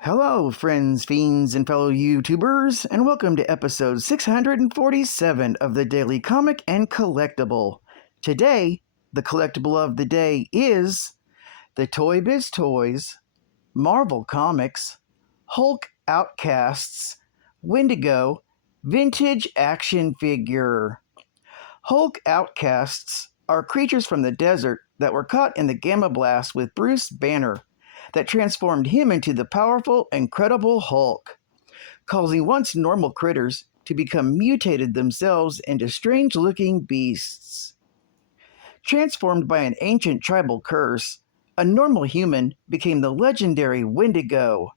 Hello, friends, fiends, and fellow YouTubers, and welcome to episode 647 of the Daily Comic and Collectible. Today, the collectible of the day is the Toybiz Toys, Marvel Comics, Hulk Outcasts, Wendigo, Vintage Action Figure. Hulk Outcasts are creatures from the desert that were caught in the Gamma Blast with Bruce Banner that transformed him into the powerful, incredible Hulk, causing once normal critters to become mutated themselves into strange-looking beasts. Transformed by an ancient tribal curse, a normal human became the legendary Wendigo.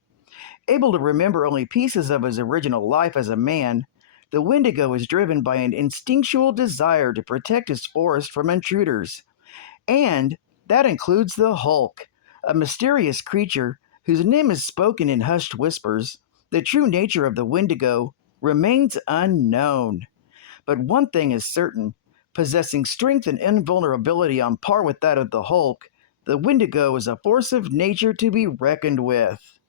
Able to remember only pieces of his original life as a man, the Wendigo is driven by an instinctual desire to protect his forest from intruders, and that includes the Hulk, a mysterious creature whose name is spoken in hushed whispers. The true nature of the Wendigo remains unknown. But one thing is certain: possessing strength and invulnerability on par with that of the Hulk, the Wendigo is a force of nature to be reckoned with.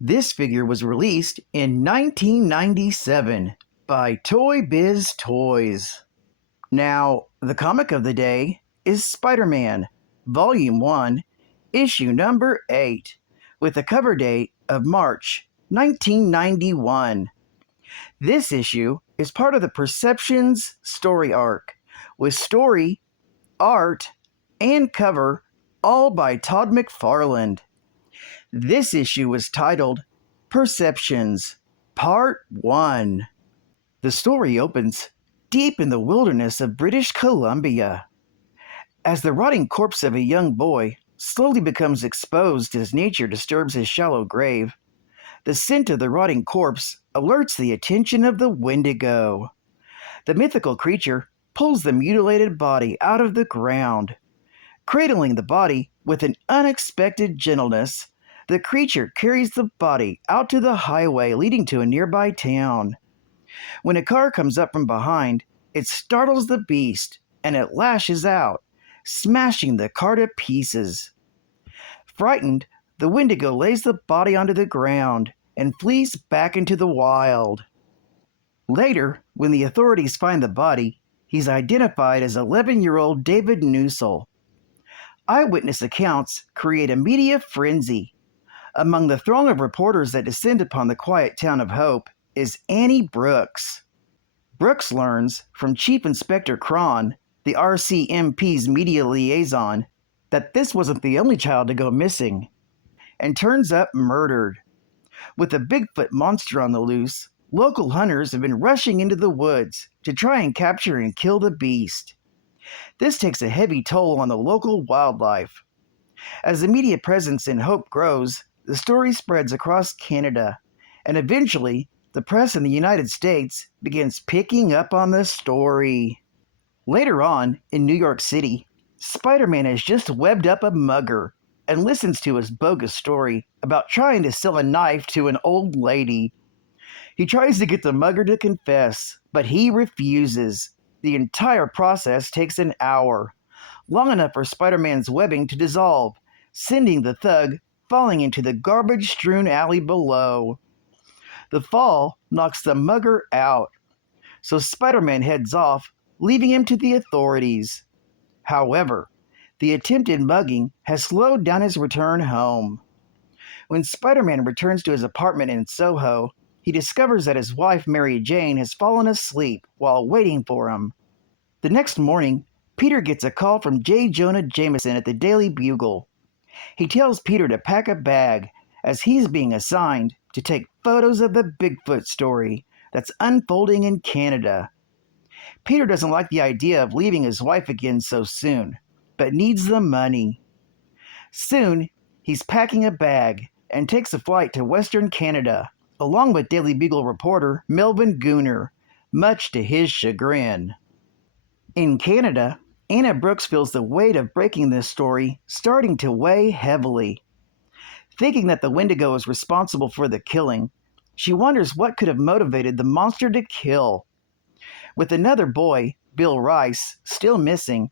This figure was released in 1997 by Toybiz Toys. Now, the comic of the day is Spiderman, Volume 1, Issue number 8, with a cover date of March 1991. This issue is part of the Perceptions story arc, with story, art, and cover all by Todd McFarlane. This issue was titled Perceptions, Part 1. The story opens deep in the wilderness of British Columbia. As the rotting corpse of a young boy slowly becomes exposed as nature disturbs his shallow grave, the scent of the rotting corpse alerts the attention of the Wendigo. The mythical creature pulls the mutilated body out of the ground. Cradling the body with an unexpected gentleness, the creature carries the body out to the highway leading to a nearby town. When a car comes up from behind, it startles the beast and it lashes out, smashing the car to pieces. Frightened, the Wendigo lays the body onto the ground and flees back into the wild. Later, when the authorities find the body, he's identified as 11-year-old David Newsell. Eyewitness accounts create a media frenzy. Among the throng of reporters that descend upon the quiet town of Hope is Annie Brooks. Brooks learns from Chief Inspector Cron, the RCMP's media liaison, that this wasn't the only child to go missing, and turns up murdered. With a Bigfoot monster on the loose, local hunters have been rushing into the woods to try and capture and kill the beast. This takes a heavy toll on the local wildlife. As the media presence in Hope grows, the story spreads across Canada, and eventually, the press in the United States begins picking up on the story. Later on, in New York City, Spider-Man has just webbed up a mugger and listens to his bogus story about trying to sell a knife to an old lady. He tries to get the mugger to confess, but he refuses. The entire process takes an hour, long enough for Spider-Man's webbing to dissolve, sending the thug falling into the garbage-strewn alley below. The fall knocks the mugger out, so Spider-Man heads off, leaving him to the authorities. However, the attempted mugging has slowed down his return home. When Spider-Man returns to his apartment in Soho, he discovers that his wife, Mary Jane, has fallen asleep while waiting for him. The next morning, Peter gets a call from J. Jonah Jameson at the Daily Bugle. He tells Peter to pack a bag, as he's being assigned to take photos of the Bigfoot story that's unfolding in Canada. Peter doesn't like the idea of leaving his wife again so soon, but needs the money. Soon, he's packing a bag and takes a flight to Western Canada, along with Daily Bugle reporter Melvin Gooner, much to his chagrin. In Canada, Anna Brooks feels the weight of breaking this story starting to weigh heavily. Thinking that the Wendigo is responsible for the killing, she wonders what could have motivated the monster to kill. With another boy, Bill Rice, still missing,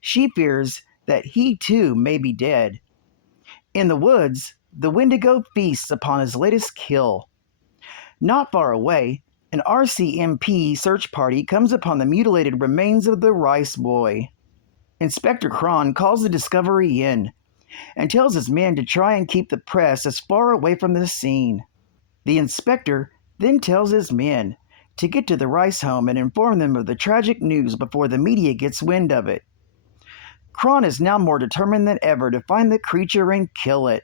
she fears that he too may be dead. In the woods, the Wendigo feasts upon his latest kill. Not far away, an RCMP search party comes upon the mutilated remains of the Rice Boy. Inspector Cron calls the discovery in and tells his men to try and keep the press as far away from the scene. The inspector then tells his men to get to the Rice home and inform them of the tragic news before the media gets wind of it. Cron is now more determined than ever to find the creature and kill it.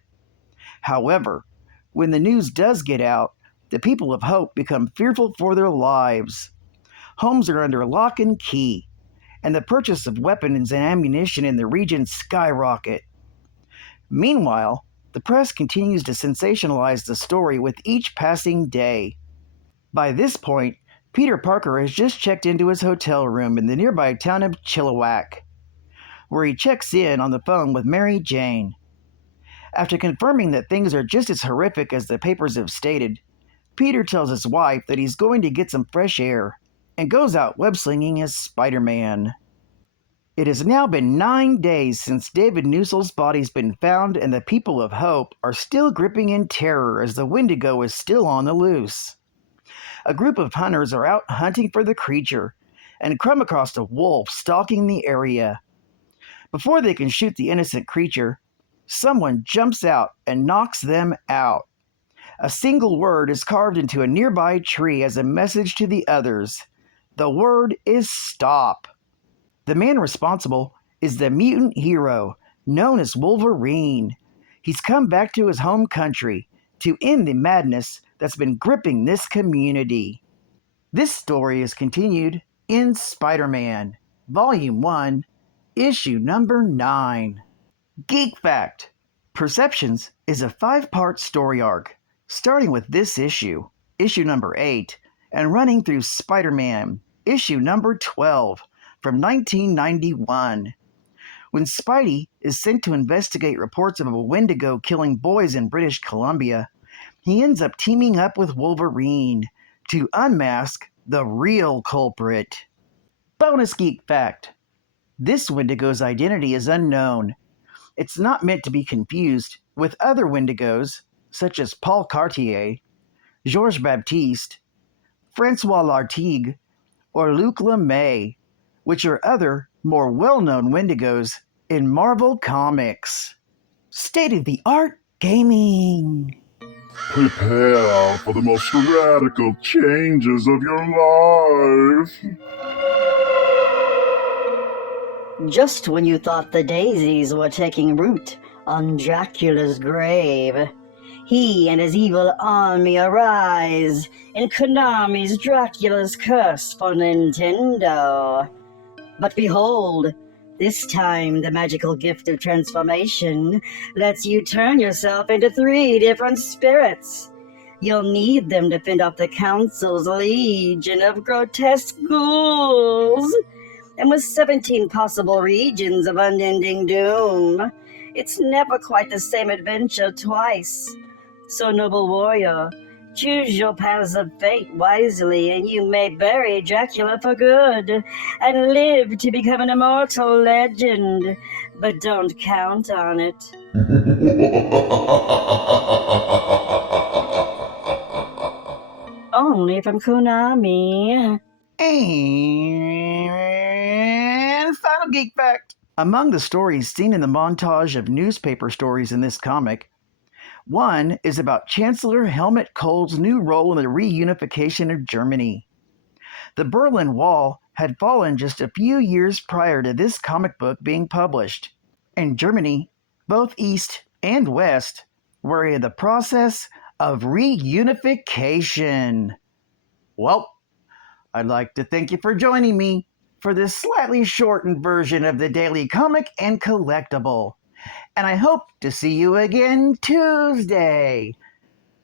However, when the news does get out, the people of Hope become fearful for their lives. Homes are under lock and key, and the purchase of weapons and ammunition in the region skyrocket. Meanwhile, the press continues to sensationalize the story with each passing day. By this point, Peter Parker has just checked into his hotel room in the nearby town of Chilliwack, where he checks in on the phone with Mary Jane. After confirming that things are just as horrific as the papers have stated, Peter tells his wife that he's going to get some fresh air and goes out web-slinging as Spider-Man. It has now been 9 days since David Nussel's body's been found, and the people of Hope are still gripping in terror as the Wendigo is still on the loose. A group of hunters are out hunting for the creature and come across a wolf stalking the area. Before they can shoot the innocent creature, someone jumps out and knocks them out. A single word is carved into a nearby tree as a message to the others. The word is stop. The man responsible is the mutant hero known as Wolverine. He's come back to his home country to end the madness that's been gripping this community. This story is continued in Spider-Man, Volume 1, Issue number 9. Geek Fact: Perceptions is a 5-part story arc, starting with this issue, issue number 8, and running through Spider-Man, issue number 12, from 1991. When Spidey is sent to investigate reports of a Wendigo killing boys in British Columbia, he ends up teaming up with Wolverine to unmask the real culprit. Bonus Geek Fact: This Wendigo's identity is unknown. It's not meant to be confused with other Wendigos, such as Paul Cartier, Georges Baptiste, Francois Lartigue, or Luc Lemay, which are other, more well-known Wendigos in Marvel Comics. State-of-the-art gaming. Prepare for the most radical changes of your life. Just when you thought the daisies were taking root on Dracula's grave, he and his evil army arise in Konami's Dracula's Curse for Nintendo. But behold, this time the magical gift of transformation lets you turn yourself into 3 different spirits. You'll need them to fend off the Council's legion of grotesque ghouls. And with 17 possible regions of unending doom, it's never quite the same adventure twice. So, noble warrior, choose your paths of fate wisely, and you may bury Dracula for good and live to become an immortal legend. But don't count on it. Only from Konami. And final Geek Fact. Among the stories seen in the montage of newspaper stories in this comic, one is about Chancellor Helmut Kohl's new role in the reunification of Germany. The Berlin Wall had fallen just a few years prior to this comic book being published, and Germany, both East and West, were in the process of reunification. Well, I'd like to thank you for joining me for this slightly shortened version of the Daily Comic and Collectible. And I hope to see you again Tuesday.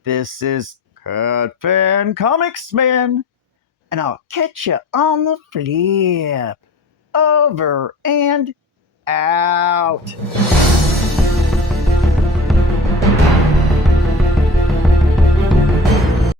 This is Cat Fan Comics Man, and I'll catch you on the flip. Over and out.